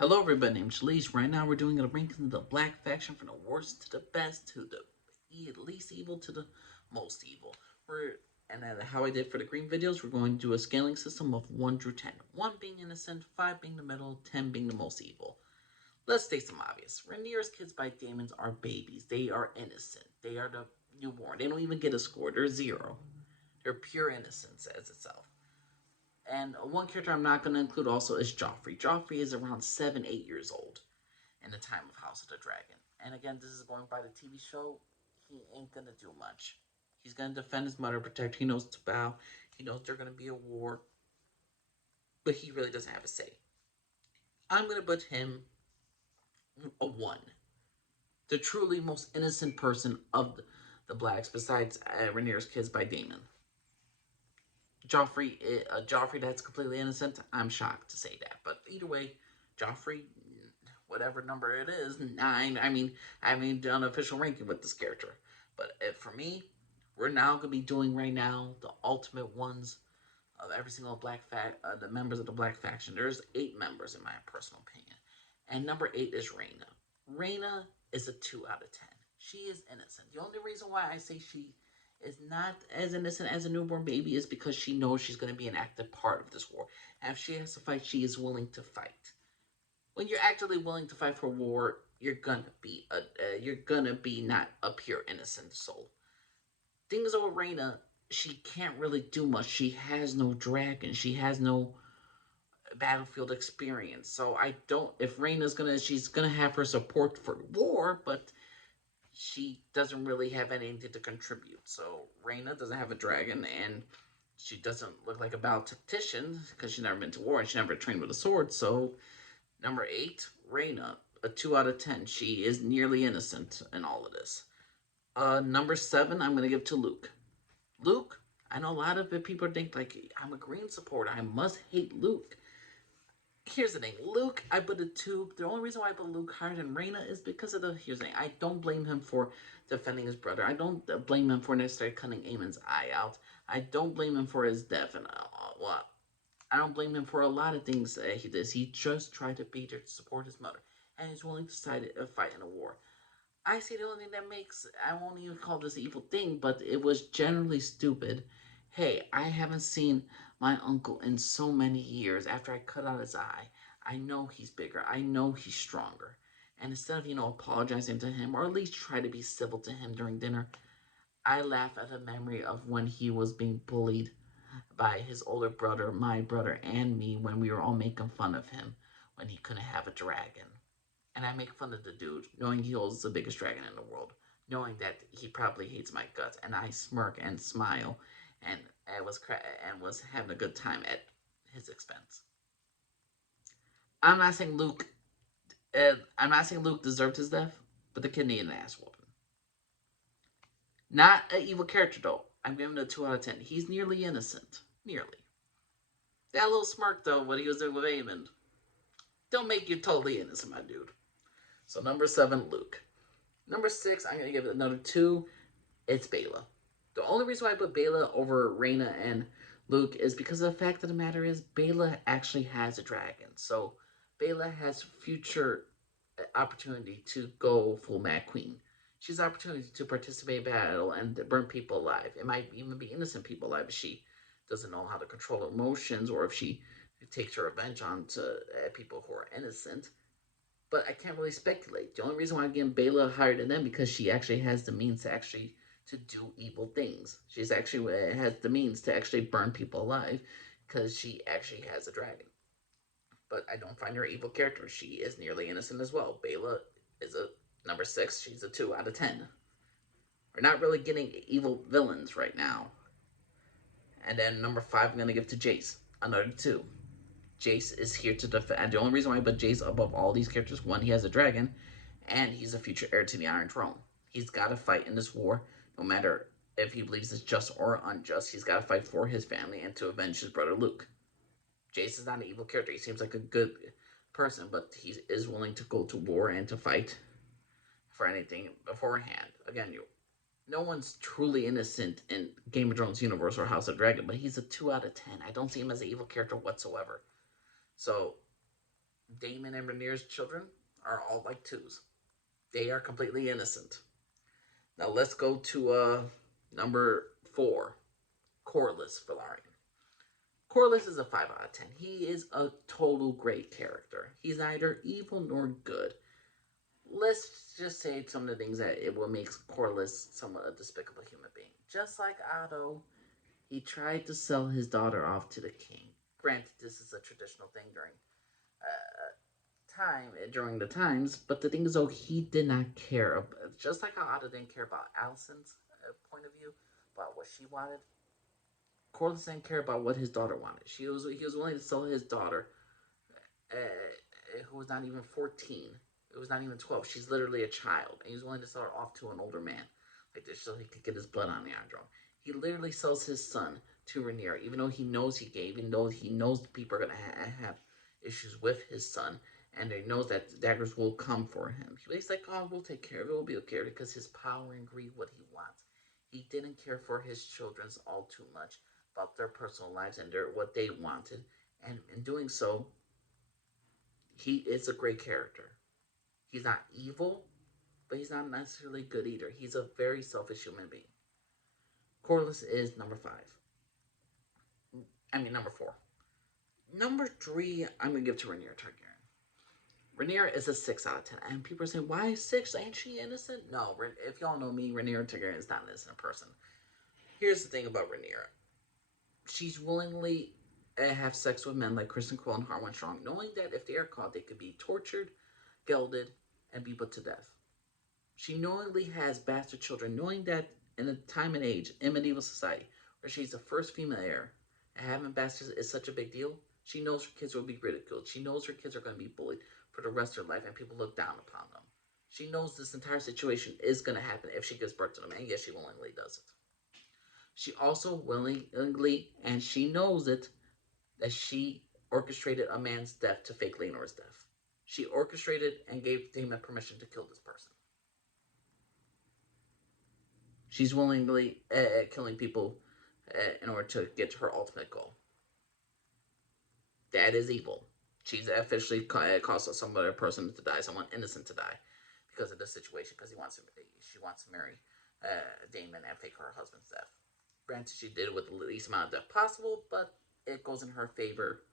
Hello everybody, name's Jace. Right now we're doing a ranking of the black faction from the worst to the best to the least evil to the most evil. How I did for the green videos, we're going to do a scaling system of 1 through 10. 1 being innocent, 5 being the middle, 10 being the most evil. Let's state some obvious. Reneir's kids by Damon are babies. They are innocent. They are the newborn. They don't even get a score. They're 0. They're pure innocence as itself. And one character I'm not going to include also is Joffrey. Joffrey is around 7, 8 years old in the time of House of the Dragon. And again, this is going by the TV show. He ain't going to do much. He's going to defend his mother, protect. He knows to bow. He knows there's going to be a war. But he really doesn't have a say. I'm going to put him a 1. The truly most innocent person of the blacks besides Rhaenyra's kids by Damon. Joffrey that's completely innocent, I'm shocked to say that. But either way, Joffrey, whatever number it is, 9. I haven't done an official ranking with this character. But for me, we're now going to be doing right now the ultimate ones of every single the members of the black faction. There's 8 members in my personal opinion. And number 8 is Raina. Raina is a 2 out of 10. She is innocent. The only reason why I say she is not as innocent as a newborn baby is because she knows she's going to be an active part of this war. And if she has to fight, she is willing to fight. When you're actually willing to fight for war, you're gonna be not a pure innocent soul. Things over Reina, she can't really do much. She has no dragon. She has no battlefield experience. So I don't. If she's gonna have her support for war, but she doesn't really have anything to contribute. So Reina doesn't have a dragon, and she doesn't look like a battle tactician because she's never been to war and she never trained with a sword. So number 8, Reina, a 2 out of 10. She is nearly innocent in all of this. Number 7, I'm going to give to Luke. Luke, I know a lot of people think like I'm a green supporter. I must hate Luke. Here's the thing, Luke, I put a 2. The only reason why I put Luke higher than Reina is because of here's the thing, I don't blame him for defending his brother. I don't blame him for necessarily cutting Aemon's eye out. I don't blame him for his death and what. I don't blame him for a lot of things he does. He just tried to be there to support his mother, and he's willing to fight in a war. I say the only thing that makes, I won't even call this an evil thing, but it was generally stupid. Hey, I haven't seen my uncle in so many years after I cut out his eye. I know he's bigger. I know he's stronger. And instead of, apologizing to him, or at least try to be civil to him during dinner, I laugh at the memory of when he was being bullied by his older brother, my brother, and me when we were all making fun of him when he couldn't have a dragon. And I make fun of the dude, knowing he holds the biggest dragon in the world, knowing that he probably hates my guts, and I smirk and smile, and was having a good time at his expense. I'm not saying Luke. I'm not saying Luke deserved his death, but the kid needed an ass whooping. Not an evil character though. I'm giving it a 2 out of 10. He's nearly innocent. Nearly. That little smirk though, what he was doing with Eamon, don't make you totally innocent, my dude. So number 7, Luke. Number 6, I'm gonna give it another 2. It's Bela. The only reason why I put Bela over Reina and Luke is because the fact of the matter is Bela actually has a dragon. So Bela has future opportunity to go full Mad Queen. She has opportunity to participate in battle and burn people alive. It might even be innocent people alive if she doesn't know how to control emotions, or if she takes her revenge on to people who are innocent. But I can't really speculate. The only reason why I'm getting Bela higher than them because she actually has the means to do evil things. She's actually has the means to actually burn people alive because she actually has a dragon. But I don't find her an evil character. She is nearly innocent as well. Bela is a number 6. She's a 2 out of 10. We're not really getting evil villains right now. And then number 5, I'm going to give to Jace. Another 2. Jace is here to defend. And the only reason why I put Jace above all these characters, 1, he has a dragon, and he's a future heir to the Iron Throne. He's got to fight in this war, no matter if he believes it's just or unjust. He's got to fight for his family and to avenge his brother Luke. Jace is not an evil character. He seems like a good person, but he is willing to go to war and to fight for anything beforehand. Again, no one's truly innocent in Game of Thrones universe or House of Dragon, but he's a 2 out of 10. I don't see him as an evil character whatsoever. So Damon and Reneir's children are all like twos. They are completely innocent. Now let's go to number 4, Corlys Velaryon. Corlys is a 5 out of 10. He is a total great character. He's neither evil nor good. Let's just say some of the things that it will make Corlys somewhat a despicable human being. Just like Otto, he tried to sell his daughter off to the king. Granted, this is a traditional thing during the times, but the thing is, though, he did not care. Just like how Otto didn't care about Alicent's point of view, about what she wanted, Corlys didn't care about what his daughter wanted. He was willing to sell his daughter, who was not even 14. It was not even 12. She's literally a child, and he was willing to sell her off to an older man, like this, so he could get his blood on the Iron Throne. He literally sells his son to Reneir, even though he knows he gave, even though he knows people are gonna have issues with his son, and he knows that daggers will come for him. He's like, "Oh, we'll take care of it. We'll be okay," because his power and greed, what he wants. He didn't care for his children's all too much about their personal lives and what they wanted, and in doing so, he is a great character. He's not evil, but he's not necessarily good either. He's a very selfish human being. Corlys is number 5. Number 4. Number 3, I'm gonna give to Reneir Targaryen. Reneir is a 6 out of 10, and people are saying, "Why 6? Ain't she innocent?" No, if y'all know me, Reneir Targaryen is not an innocent person. Here's the thing about Reneir: she's willingly have sex with men like Kristen Cole and Harwin Strong, knowing that if they are caught, they could be tortured, gelded, and be put to death. She knowingly has bastard children, knowing that in a time and age in medieval society where she's the first female heir, and having bastards is such a big deal, she knows her kids will be ridiculed. She knows her kids are going to be bullied for the rest of their life, and people look down upon them. She knows this entire situation is going to happen if she gives birth to them, and yes, she willingly does it. She also willingly, and she knows it, that she orchestrated a man's death to fake Leonor's death. She orchestrated and gave Damon permission to kill this person. She's willingly killing people in order to get to her ultimate goal. That is evil. She's officially caused some other person to die, someone innocent to die, because of this situation. Because she wants to marry Damon and fake her husband's death. Granted, she did it with the least amount of death possible, but it goes in her favor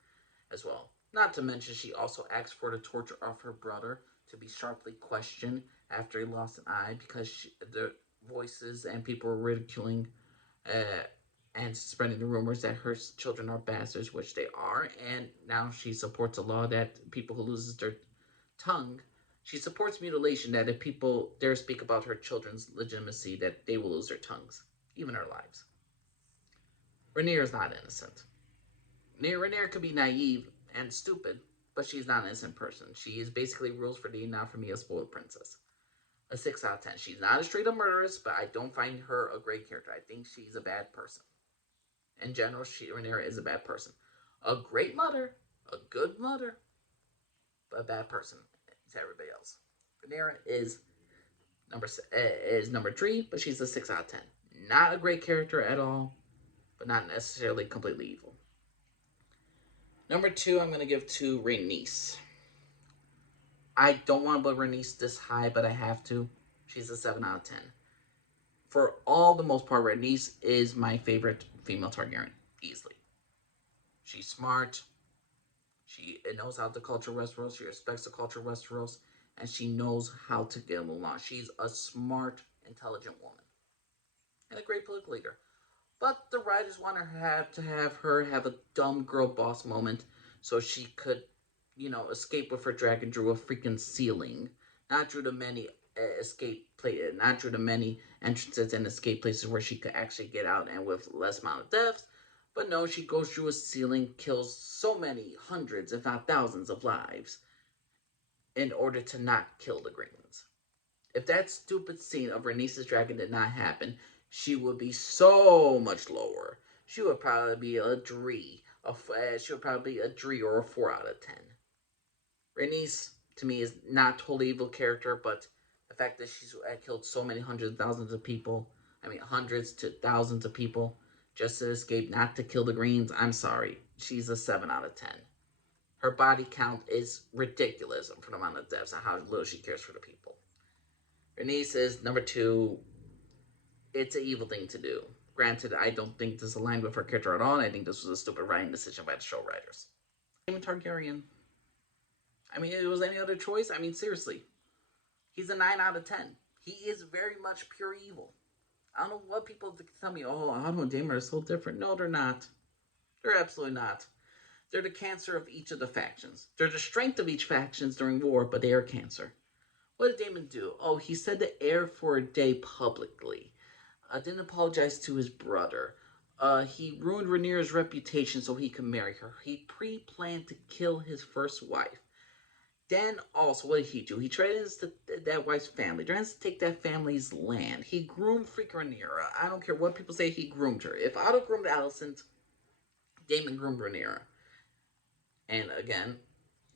as well. Not to mention, she also asked for the torture of her brother to be sharply questioned after he lost an eye, because the voices and people were ridiculing and spreading the rumors that her children are bastards, which they are. And now she supports a law that people who loses their tongue, she supports mutilation, that if people dare speak about her children's legitimacy, that they will lose their tongues, even their lives. Reneir is not innocent. Reneir could be naive and stupid, but she's not an innocent person. She is basically rules for thee, not for me, a spoiled princess. A 6 out of 10. She's not a straight up murderess, but I don't find her a great character. I think she's a bad person. In general, Reneir is a bad person. A great mother, a good mother, but a bad person to everybody else. Reneir is number 3, but she's a 6 out of 10. Not a great character at all, but not necessarily completely evil. Number 2, I'm going to give to Rhaenys. I don't want to put Rhaenys this high, but I have to. She's a 7 out of 10. For all the most part, Rhaenys is my favorite female Targaryen, easily. She's smart. She knows how to culture Westeros. She respects the culture of Westeros, and she knows how to get along. She's a smart, intelligent woman, and a great political leader. But the writers want to have her have a dumb girl boss moment, so she could, escape with her dragon through a freaking ceiling, not through the many not through the many entrances and escape places where she could actually get out and with less amount of deaths. But no, she goes through a ceiling, kills so many hundreds, if not thousands, of lives in order to not kill the Greenlands. If that stupid scene of Rhaenys' dragon did not happen, she would be so much lower. She would probably be a 3. She would probably be a 3 or a 4 out of 10. Rhaenys, to me, is not totally evil character, but the fact that she's killed so many hundreds of thousands of people, hundreds to thousands of people, just to escape, not to kill the Greens, I'm sorry. She's a 7 out of 10. Her body count is ridiculous for the amount of deaths and how little she cares for the people. Reneir says, number 2, it's an evil thing to do. Granted, I don't think this aligned with her character at all, and I think this was a stupid writing decision by the show writers. Damon Targaryen. I mean, it was any other choice? I mean, seriously. He's a 9 out of 10. He is very much pure evil. I don't know what people tell me, oh, Otto and Damon are so different. No, they're not. They're absolutely not. They're the cancer of each of the factions. They're the strength of each faction during war, but they are cancer. What did Damon do? Oh, he said the heir for a day publicly. Didn't apologize to his brother. He ruined Reneir's reputation so he could marry her. He pre-planned to kill his first wife. Then also, what did he do? He traded that wife's family. Tries to take that family's land. He groomed freaking Rhaenyra. I don't care what people say, he groomed her. If Otto groomed Alicent, Damon groomed Rhaenyra. And again,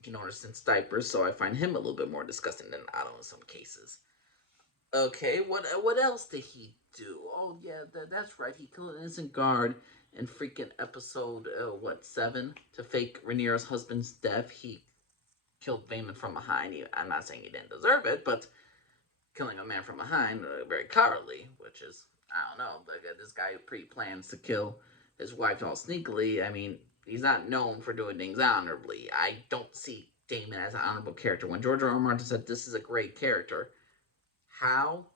you know, since diapers, so I find him a little bit more disgusting than Otto in some cases. Okay, what else did he do? Oh yeah, that's right. He killed an innocent guard in freaking episode 7 to fake Rhaenyra's husband's death. He killed Damon from behind. I'm not saying he didn't deserve it, but killing a man from behind very cowardly, which is, I don't know, like this guy pre-plans to kill his wife all sneakily. I mean, he's not known for doing things honorably. I don't see Damon as an honorable character. When George R. R. Martin said this is a great character, how?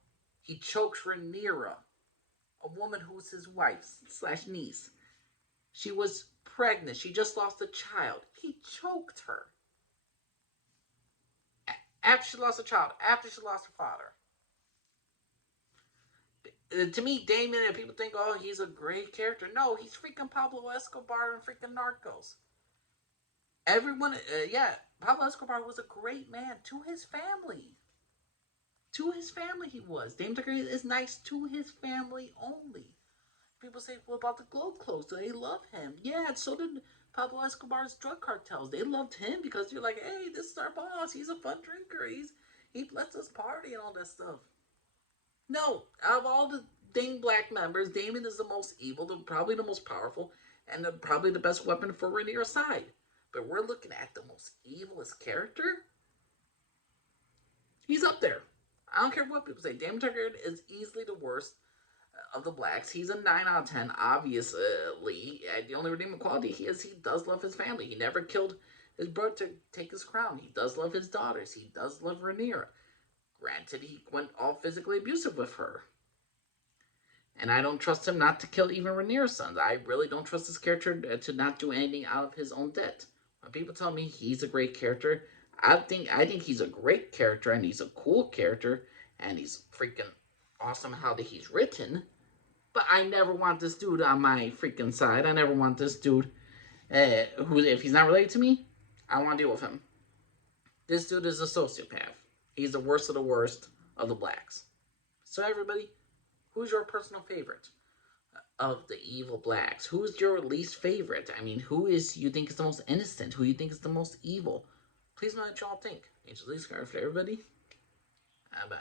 He chokes Rhaenyra, a woman who's his wife / niece. She was pregnant. She just lost a child. He choked her. After she lost a child. After she lost her father. To me, Damon, and people think, oh, he's a great character. No, he's freaking Pablo Escobar and freaking Narcos. Everyone, Pablo Escobar was a great man to his family. To his family he was. Damon Targaryen is nice to his family only. People say, what about the Globe Clothes? Do they love him? Yeah, and so did Pablo Escobar's drug cartels. They loved him because they're like, hey, this is our boss. He's a fun drinker. He lets us party and all that stuff. No, out of all the dang black members, Damon is the most evil, probably the most powerful, and probably the best weapon for Rhaenyra's side. But we're looking at the most evilest character? He's up there. I don't care what people say. Damon Targaryen is easily the worst of the blacks. He's a 9 out of 10, obviously. The only redeeming quality he does love his family. He never killed his brother to take his crown. He does love his daughters. He does love Rhaenyra. Granted, he went all physically abusive with her. And I don't trust him not to kill even Rhaenyra's sons. I really don't trust this character to not do anything out of his own debt. When people tell me he's a great character, I think he's a great character, and he's a cool character, and he's freaking awesome how that he's written. But I never want this dude on my freaking side. I never want this dude who, if he's not related to me, I don't want to deal with him. This dude is a sociopath. He's the worst of the worst of the blacks. So everybody, who's your personal favorite of the evil blacks? Who's your least favorite? I mean, who is you think is the most innocent? Who you think is the most evil? Please know what y'all think. Angel Lee Scarf for everybody. Bye-bye.